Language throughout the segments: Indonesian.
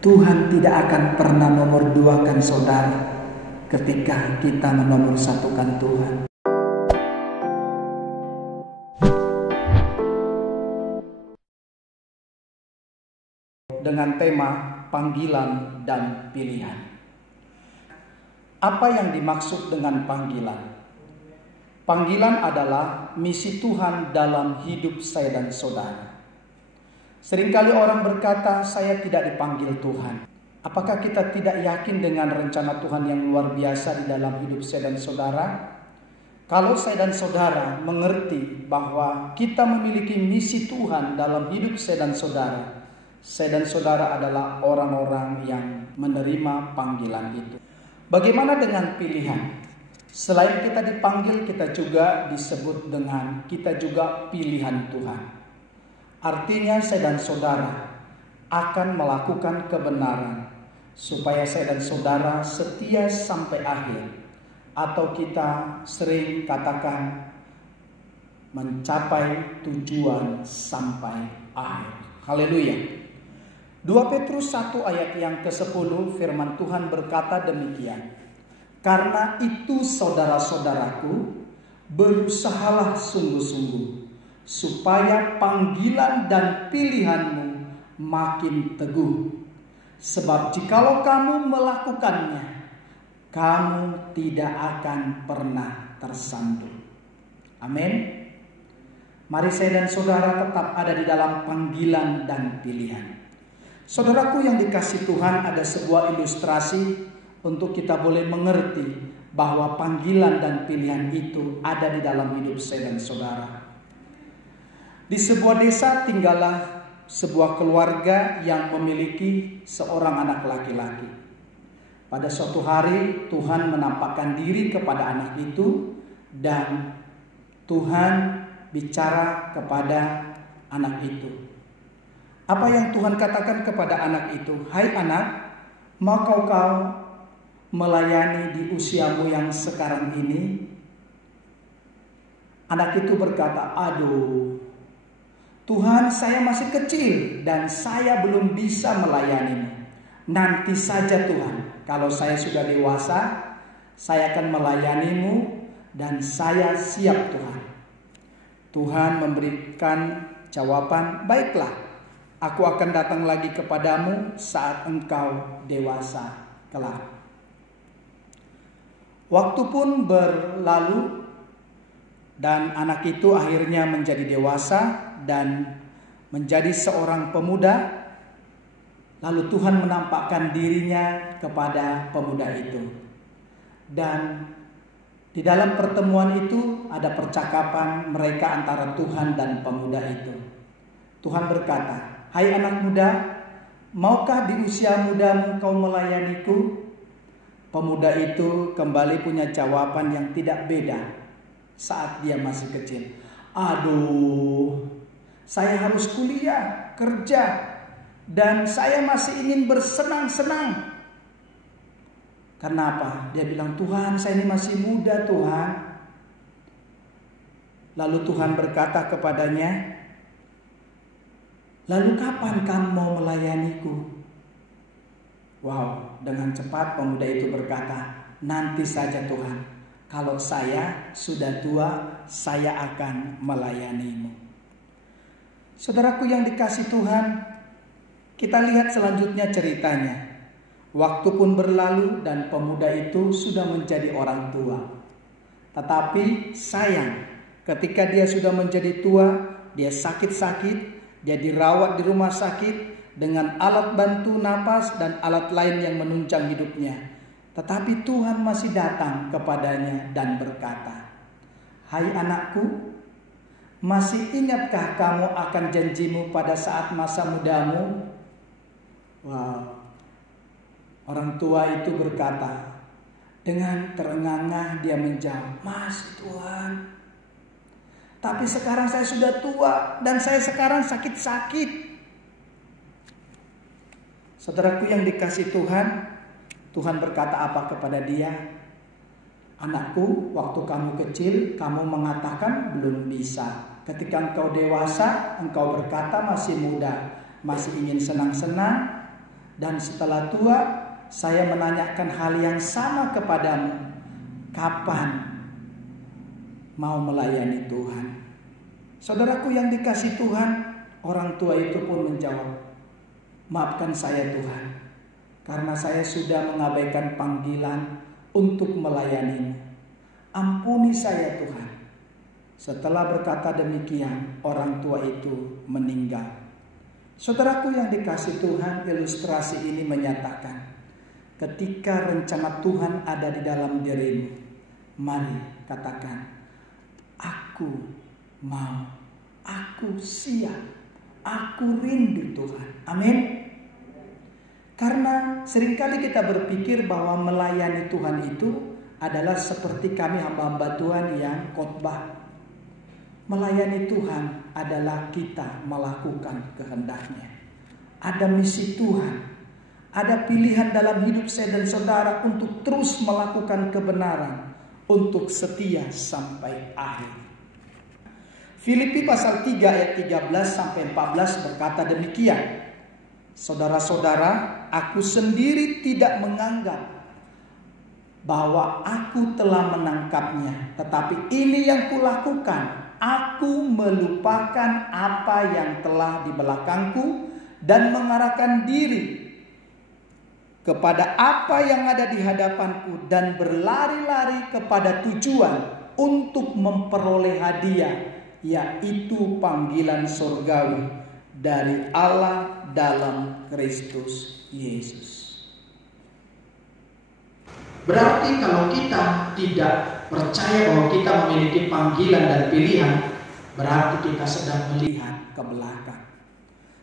Tuhan tidak akan pernah nomor duakan saudara ketika kita menomor satukan Tuhan. Dengan tema panggilan dan pilihan. Apa yang dimaksud dengan panggilan? Panggilan adalah misi Tuhan dalam hidup saya dan saudara. Seringkali orang berkata, saya tidak dipanggil Tuhan. Apakah kita tidak yakin dengan rencana Tuhan yang luar biasa di dalam hidup saya dan saudara? Kalau saya dan saudara mengerti bahwa kita memiliki misi Tuhan dalam hidup saya dan saudara adalah orang-orang yang menerima panggilan itu. Bagaimana dengan pilihan? Selain kita dipanggil, kita juga disebut dengan kita juga pilihan Tuhan. Artinya saya dan saudara akan melakukan kebenaran supaya saya dan saudara setia sampai akhir, atau kita sering katakan mencapai tujuan sampai akhir. Haleluya. 2 Petrus 1 ayat yang ke-10 firman Tuhan berkata demikian. Karena itu saudara-saudaraku, berusahalah sungguh-sungguh supaya panggilan dan pilihanmu makin teguh. Sebab jikalau kamu melakukannya, kamu tidak akan pernah tersandung. Amin. Mari saya dan saudara tetap ada di dalam panggilan dan pilihan. Saudaraku yang dikasih Tuhan, ada sebuah ilustrasi untuk kita boleh mengerti bahwa panggilan dan pilihan itu ada di dalam hidup saya dan saudara. Di sebuah desa tinggallah sebuah keluarga yang memiliki seorang anak laki-laki. Pada suatu hari Tuhan menampakkan diri kepada anak itu dan Tuhan bicara kepada anak itu. Apa yang Tuhan katakan kepada anak itu? Hai anak, maukah kau melayani di usiamu yang sekarang ini? Anak itu berkata, aduh Tuhan, saya masih kecil dan saya belum bisa melayanimu. Nanti saja Tuhan, kalau saya sudah dewasa, saya akan melayanimu dan saya siap Tuhan. Tuhan memberikan jawaban, baiklah, aku akan datang lagi kepadamu saat engkau dewasa kelak. Waktu pun berlalu dan anak itu akhirnya menjadi dewasa dan menjadi seorang pemuda. Lalu Tuhan menampakkan dirinya kepada pemuda itu. Dan di dalam pertemuan itu ada percakapan mereka antara Tuhan dan pemuda itu. Tuhan berkata, hai anak muda, maukah di usia mudamu kau melayaniku? Pemuda itu kembali punya jawaban yang tidak beda saat dia masih kecil. Aduh, saya harus kuliah, kerja, dan saya masih ingin bersenang-senang. Kenapa? Dia bilang, Tuhan, saya ini masih muda, Tuhan. Lalu Tuhan berkata kepadanya, lalu kapan kamu mau melayaniku? Wow, dengan cepat pemuda itu berkata, nanti saja Tuhan. Kalau saya sudah tua, saya akan melayanimu. Saudaraku yang dikasih Tuhan, kita lihat selanjutnya ceritanya. Waktu pun berlalu dan pemuda itu sudah menjadi orang tua. Tetapi sayang, ketika dia sudah menjadi tua, dia sakit-sakit, dia dirawat di rumah sakit dengan alat bantu napas dan alat lain yang menunjang hidupnya. Tetapi Tuhan masih datang kepadanya dan berkata, hai anakku, masih ingatkah kamu akan janjimu pada saat masa mudamu? Wow. Orang tua itu berkata, dengan terengah-engah dia menjawab, masih Tuhan. Tapi sekarang saya sudah tua dan saya sekarang sakit-sakit. Saudaraku yang dikasih Tuhan, Tuhan berkata apa kepada dia? Anakku, waktu kamu kecil, kamu mengatakan belum bisa. Ketika engkau dewasa, engkau berkata masih muda, masih ingin senang-senang, Dan setelah tua, saya menanyakan hal yang sama kepadamu. Kapan mau melayani Tuhan? Saudaraku yang dikasih Tuhan, orang tua itu pun menjawab, maafkan saya Tuhan, karena saya sudah mengabaikan panggilan untuk melayani-Mu. Ampuni saya Tuhan. Setelah berkata demikian, orang tua itu meninggal. Saudaraku yang dikasih Tuhan, ilustrasi ini menyatakan, ketika rencana Tuhan ada di dalam dirimu, mari katakan, aku mau, aku siap, aku rindu Tuhan. Amin. Karena seringkali kita berpikir bahwa melayani Tuhan itu adalah seperti kami hamba-hamba Tuhan yang khotbah. Melayani Tuhan adalah kita melakukan kehendak-Nya. Ada misi Tuhan. Ada pilihan dalam hidup saya dan saudara untuk terus melakukan kebenaran, untuk setia sampai akhir. Filipi pasal 3 ayat 13 sampai 14 berkata demikian. Saudara-saudara, aku sendiri tidak menganggap bahwa aku telah menangkapnya, tetapi ini yang kulakukan, aku melupakan apa yang telah di belakangku dan mengarahkan diri kepada apa yang ada di hadapanku dan berlari-lari kepada tujuan untuk memperoleh hadiah, yaitu panggilan surgawi dari Allah dalam Kristus Yesus. Berarti kalau kita tidak percaya bahwa kita memiliki panggilan dan pilihan, berarti kita sedang melihat ke belakang.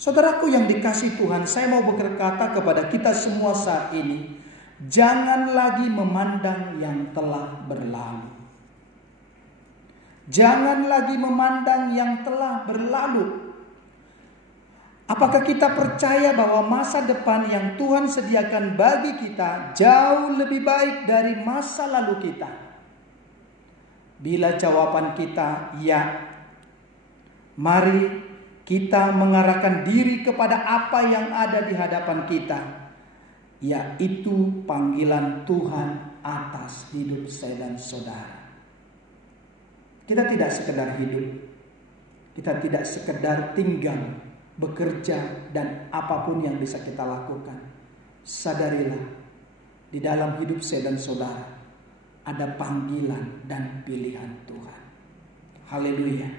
Saudaraku yang dikasih Tuhan, saya mau berkata kepada kita semua saat ini, jangan lagi memandang yang telah berlalu. Jangan lagi memandang yang telah berlalu. Apakah kita percaya bahwa masa depan yang Tuhan sediakan bagi kita jauh lebih baik dari masa lalu kita? Bila jawaban kita ya, mari kita mengarahkan diri kepada apa yang ada di hadapan kita, yaitu panggilan Tuhan atas hidup saya dan saudara. Kita tidak sekedar hidup, kita tidak sekedar tinggal, bekerja, dan apapun yang bisa kita lakukan. Sadarilah, di dalam hidup saya dan saudara ada panggilan dan pilihan Tuhan. Haleluya.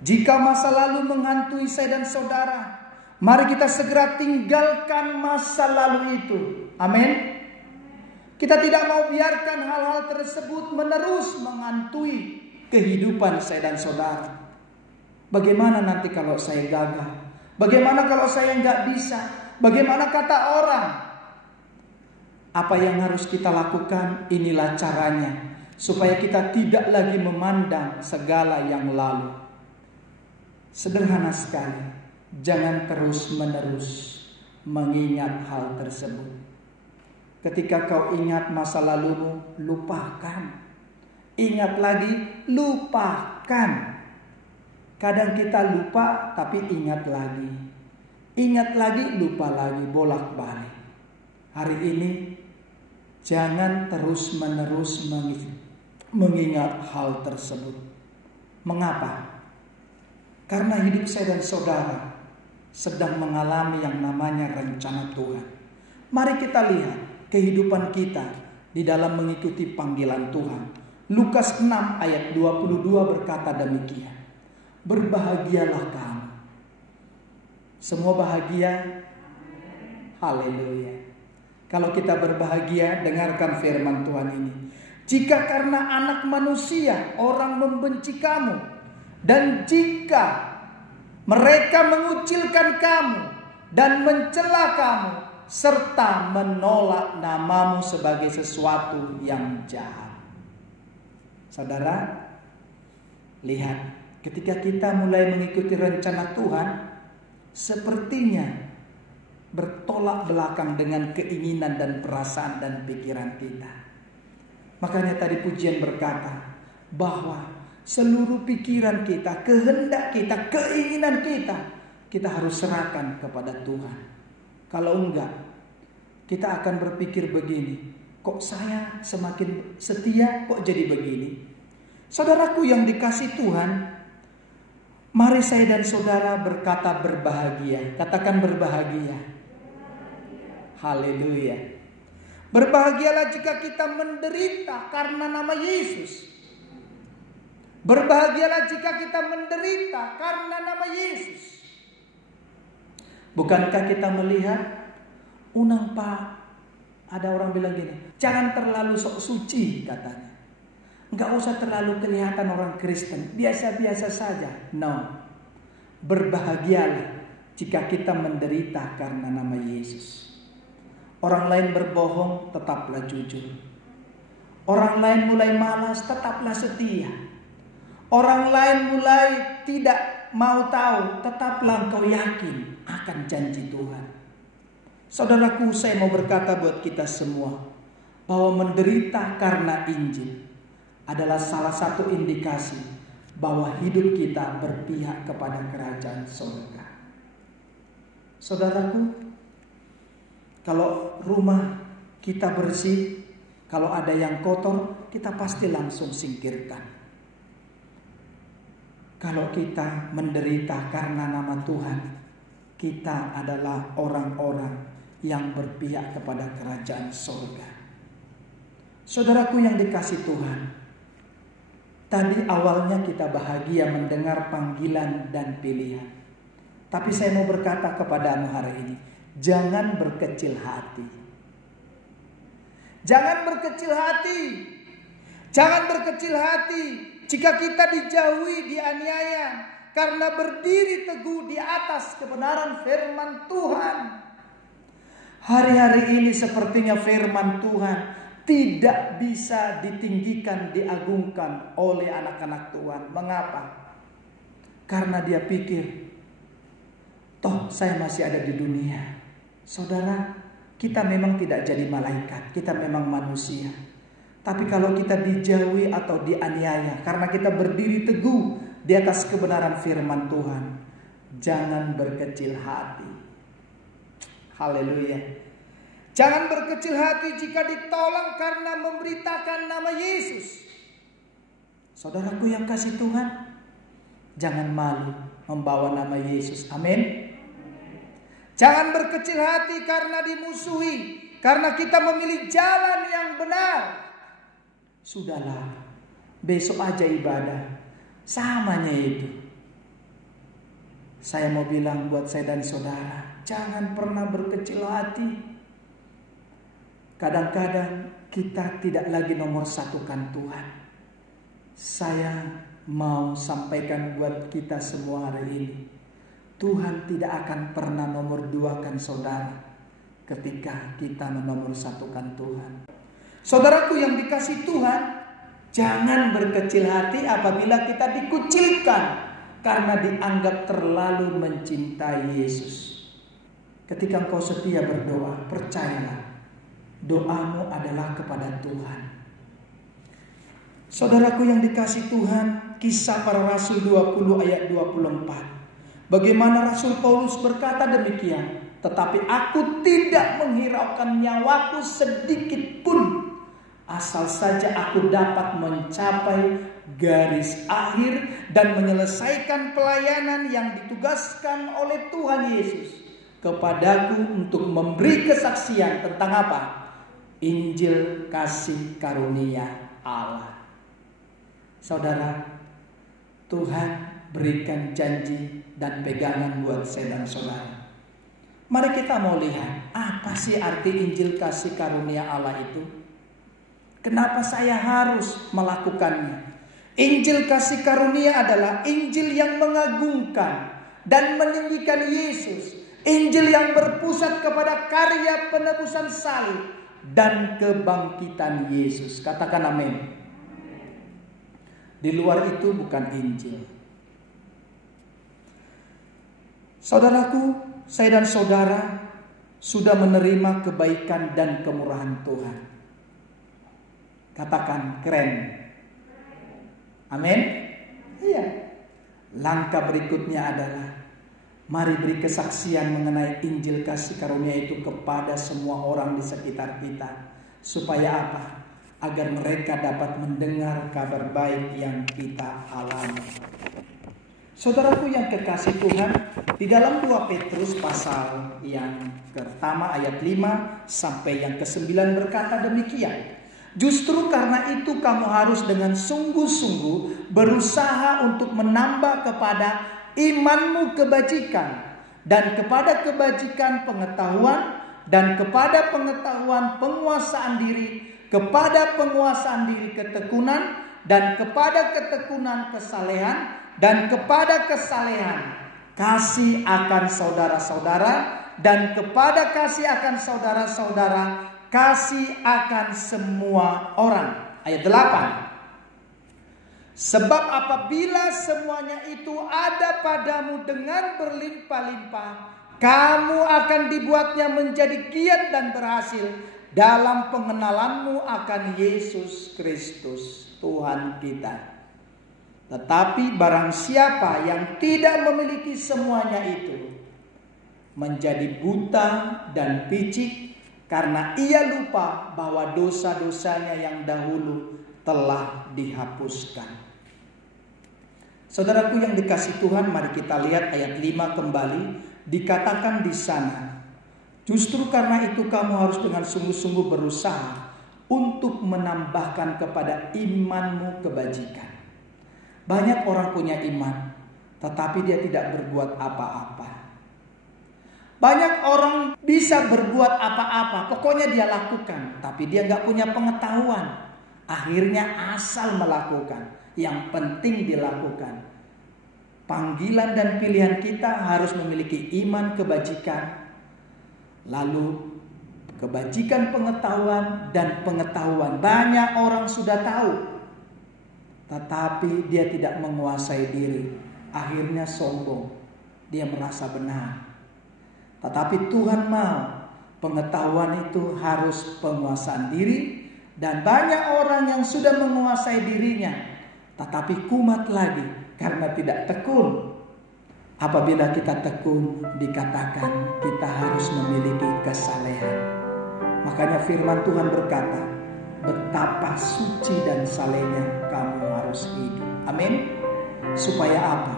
Jika masa lalu menghantui saya dan saudara, mari kita segera tinggalkan masa lalu itu. Amin. Kita tidak mau biarkan hal-hal tersebut menerus menghantui kehidupan saya dan saudara. Bagaimana nanti kalau saya gagal? Bagaimana kalau saya nggak bisa? Bagaimana kata orang? Apa yang harus kita lakukan? Inilah caranya, supaya kita tidak lagi memandang segala yang lalu. Sederhana sekali, jangan terus-menerus mengingat hal tersebut. Ketika kau ingat masa lalumu, lupakan. Ingat lagi, lupakan. Kadang kita lupa tapi ingat lagi. Ingat lagi, lupa lagi, bolak-balik. Hari ini jangan terus-menerus mengingat hal tersebut. Mengapa? Karena hidup saya dan saudara sedang mengalami yang namanya rencana Tuhan. Mari kita lihat kehidupan kita di dalam mengikuti panggilan Tuhan. Lukas 6 ayat 22 berkata demikian. Berbahagialah kamu. Semua bahagia? Haleluya. Kalau kita berbahagia, dengarkan firman Tuhan ini. Jika karena anak manusia orang membenci kamu, dan jika mereka mengucilkan kamu dan mencela kamu, serta menolak namamu sebagai sesuatu yang jahat. Saudara, lihat. Ketika kita mulai mengikuti rencana Tuhan, sepertinya bertolak belakang dengan keinginan dan perasaan dan pikiran kita. Makanya tadi pujian berkata bahwa seluruh pikiran kita, kehendak kita, keinginan kita harus serahkan kepada Tuhan. Kalau enggak, kita akan berpikir begini, kok saya semakin setia, kok jadi begini? Saudaraku yang dikasih Tuhan, mari saya dan saudara berkata berbahagia. Katakan berbahagia. Haleluya. Berbahagialah jika kita menderita karena nama Yesus. Berbahagialah jika kita menderita karena nama Yesus. Bukankah kita melihat, unang Pak, ada orang bilang gini, jangan terlalu sok suci katanya. Enggak usah terlalu kelihatan orang Kristen, biasa-biasa saja. No. Berbahagialah jika kita menderita karena nama Yesus. Orang lain berbohong, tetaplah jujur. Orang lain mulai malas, tetaplah setia. Orang lain mulai tidak mau tahu, tetaplah engkau yakin akan janji Tuhan. Saudaraku, saya mau berkata buat kita semua bahwa menderita karena Injil adalah salah satu indikasi bahwa hidup kita berpihak kepada kerajaan surga. Saudaraku, kalau rumah kita bersih, kalau ada yang kotor, kita pasti langsung singkirkan. Kalau kita menderita karena nama Tuhan, kita adalah orang-orang yang berpihak kepada kerajaan surga. Saudaraku yang dikasih Tuhan, tadi awalnya kita bahagia mendengar panggilan dan pilihan. Tapi saya mau berkata kepadamu hari ini, jangan berkecil hati. Jangan berkecil hati. Jangan berkecil hati jika kita dijauhi, dianiaya karena berdiri teguh di atas kebenaran firman Tuhan. Hari-hari ini sepertinya firman Tuhan tidak bisa ditinggikan, diagungkan oleh anak-anak Tuhan. Mengapa? Karena dia pikir, toh saya masih ada di dunia. Saudara, kita memang tidak jadi malaikat, kita memang manusia. Tapi kalau kita dijauhi atau dianiaya karena kita berdiri teguh di atas kebenaran firman Tuhan, jangan berkecil hati. Haleluya. Jangan berkecil hati jika ditolong karena memberitakan nama Yesus. Saudaraku yang kasih Tuhan, jangan malu membawa nama Yesus. Amin. Jangan berkecil hati karena dimusuhi, karena kita memilih jalan yang benar. Sudahlah, besok aja ibadah. Samanya itu. Saya mau bilang buat saya dan saudara, jangan pernah berkecil hati. Kadang-kadang kita tidak lagi nomor satukan Tuhan. Saya mau sampaikan buat kita semua hari ini, Tuhan tidak akan pernah nomor duakan saudara ketika kita menomor satukan Tuhan. Saudaraku yang dikasih Tuhan, jangan berkecil hati apabila kita dikucilkan karena dianggap terlalu mencintai Yesus. Ketika engkau setia berdoa, percayalah, doamu adalah kepada Tuhan. Saudaraku yang dikasih Tuhan, Kisah Para Rasul 20 ayat 24. Bagaimana Rasul Paulus berkata demikian, tetapi aku tidak menghiraukan nyawaku sedikit pun, asal saja aku dapat mencapai garis akhir dan menyelesaikan pelayanan yang ditugaskan oleh Tuhan Yesus kepadaku untuk memberi kesaksian tentang apa? Injil kasih karunia Allah. Saudara, Tuhan berikan janji dan pegangan buat saya dan saudara. Mari kita mau lihat, apa sih arti Injil kasih karunia Allah itu? Kenapa saya harus melakukannya? Injil kasih karunia adalah Injil yang mengagungkan dan meninggikan Yesus. Injil yang berpusat kepada karya penebusan salib dan kebangkitan Yesus. Katakan amin. Di luar itu bukan Injil. Saudaraku, saya dan saudara sudah menerima kebaikan dan kemurahan Tuhan. Katakan keren. Amin. Iya. Langkah berikutnya adalah Mari beri kesaksian mengenai Injil kasih karunia itu kepada semua orang di sekitar kita. Supaya apa? Agar mereka dapat mendengar kabar baik yang kita alami. Saudaraku yang kekasih Tuhan, di dalam 2 Petrus pasal yang pertama ayat 5 sampai yang ke-9 berkata demikian. Justru karena itu kamu harus dengan sungguh-sungguh berusaha untuk menambah kepada imanmu kebajikan, dan kepada kebajikan pengetahuan, dan kepada pengetahuan penguasaan diri, kepada penguasaan diri ketekunan, dan kepada ketekunan kesalehan, dan kepada kesalehan kasih akan saudara-saudara, dan kepada kasih akan saudara-saudara kasih akan semua orang. Ayat 8. Sebab apabila semuanya itu ada padamu dengan berlimpah-limpah, kamu akan dibuatnya menjadi giat dan berhasil dalam pengenalanmu akan Yesus Kristus Tuhan kita. Tetapi barang siapa yang tidak memiliki semuanya itu, menjadi buta dan picik karena ia lupa bahwa dosa-dosanya yang dahulu telah dihapuskan. Saudaraku yang dikasih Tuhan, mari kita lihat ayat 5 kembali. Dikatakan di sana, justru karena itu kamu harus dengan sungguh-sungguh berusaha untuk menambahkan kepada imanmu kebajikan. Banyak orang punya iman, tetapi dia tidak berbuat apa-apa. Banyak orang bisa berbuat apa-apa, pokoknya dia lakukan, tapi dia gak punya pengetahuan. Akhirnya asal melakukan. Yang penting dilakukan. Panggilan dan pilihan kita harus memiliki iman kebajikan, lalu kebajikan pengetahuan dan pengetahuan. Banyak orang sudah tahu, tetapi dia tidak menguasai diri. Akhirnya sombong, dia merasa benar. Tetapi Tuhan mau pengetahuan itu harus penguasaan diri. Dan banyak orang yang sudah menguasai dirinya, tetapi kumat lagi karena tidak tekun. Apabila kita tekun, dikatakan kita harus memiliki kesalehan. Makanya firman Tuhan berkata, betapa suci dan salehnya kamu harus hidup. Amin. Supaya apa?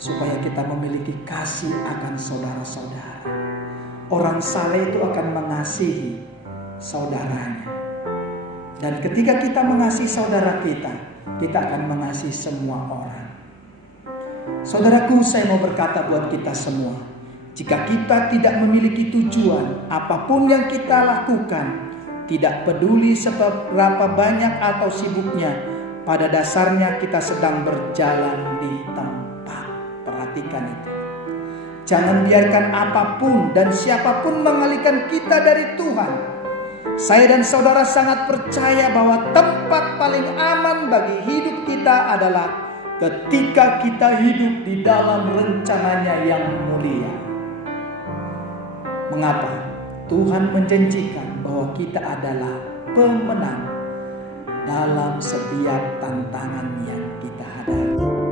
Supaya kita memiliki kasih akan saudara-saudara. Orang saleh itu akan mengasihi saudaranya. Dan ketika kita mengasihi saudara kita akan mengasihi semua orang. Saudaraku, saya mau berkata buat kita semua, jika kita tidak memiliki tujuan, apapun yang kita lakukan, tidak peduli seberapa banyak atau sibuknya, pada dasarnya kita sedang berjalan di tempat. Perhatikan itu. Jangan biarkan apapun dan siapapun mengalihkan kita dari Tuhan. Saya dan saudara sangat percaya bahwa tempat paling aman bagi hidup kita adalah ketika kita hidup di dalam rencananya yang mulia. Mengapa? Tuhan menjanjikan bahwa kita adalah pemenang dalam setiap tantangan yang kita hadapi.